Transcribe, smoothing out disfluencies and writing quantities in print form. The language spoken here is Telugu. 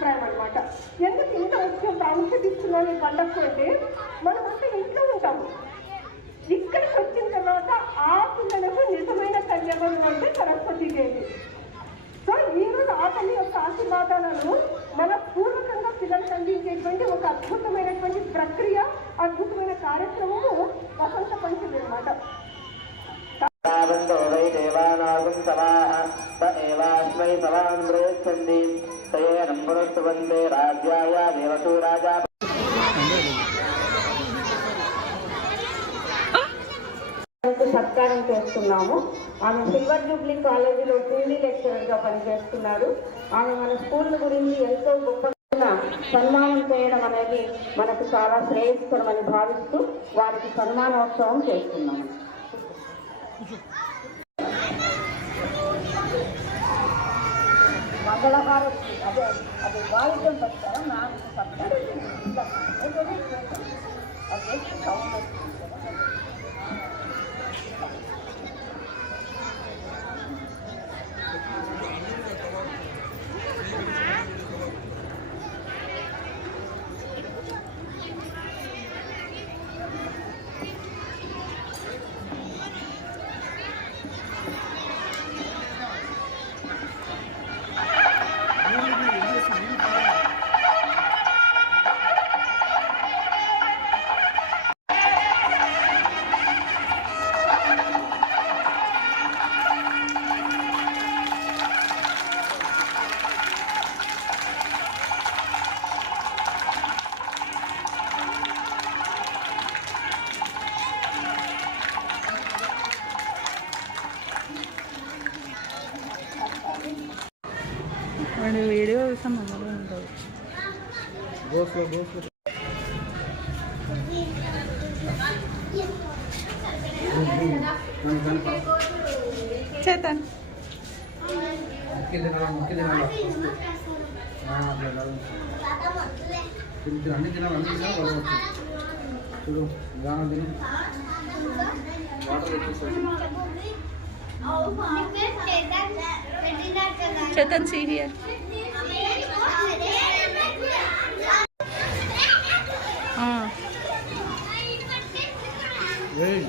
అభిప్రాయం అనమాట. ఎందుకు ఇంత ముఖ్యం ప్రాముఖ్యత ఇస్తున్నాం ఈ పండుగకు అంటే, మనం అంతా ఇంట్లో ఉంటాము. ఇక్కడికి వచ్చిన తర్వాత ఆ పిల్లలకు నిజమైన కళ్యాణం అంటే సరస్వతీదేవి. సో ఈరోజు ఆ తల్లి యొక్క ఆశీర్వాదాలను మన పూర్వకంగా పిల్లలకు అందించేటువంటి ఒక అద్భుతమైనటువంటి ప్రక్రియ, అద్భుతమైన కార్యక్రమము వసంత పంచమి అన్నమాట. సత్కారం చేస్తున్నాము. ఆమె సిల్వర్ జూబ్లీ కాలేజీలో హిందీ లెక్చరర్గా పనిచేస్తున్నారు. ఆమె మన స్కూల్ గురించి ఎంతో గొప్పగా సన్మానం చేయడం అనేది మనకు చాలా శ్రేయస్కరమని భావిస్తూ వారికి సన్మానోత్సవం చేస్తున్నాము. మంగళహారతి అదే అది వాయిద్యం పెడతారా నాకు అదే సౌండ్ వీడియో సంబంధం ఉండదు. చేతన్ అన్ని తినాలి చూడు గానం తిని వాటర్ చేతన్ సీరియల్ Hey.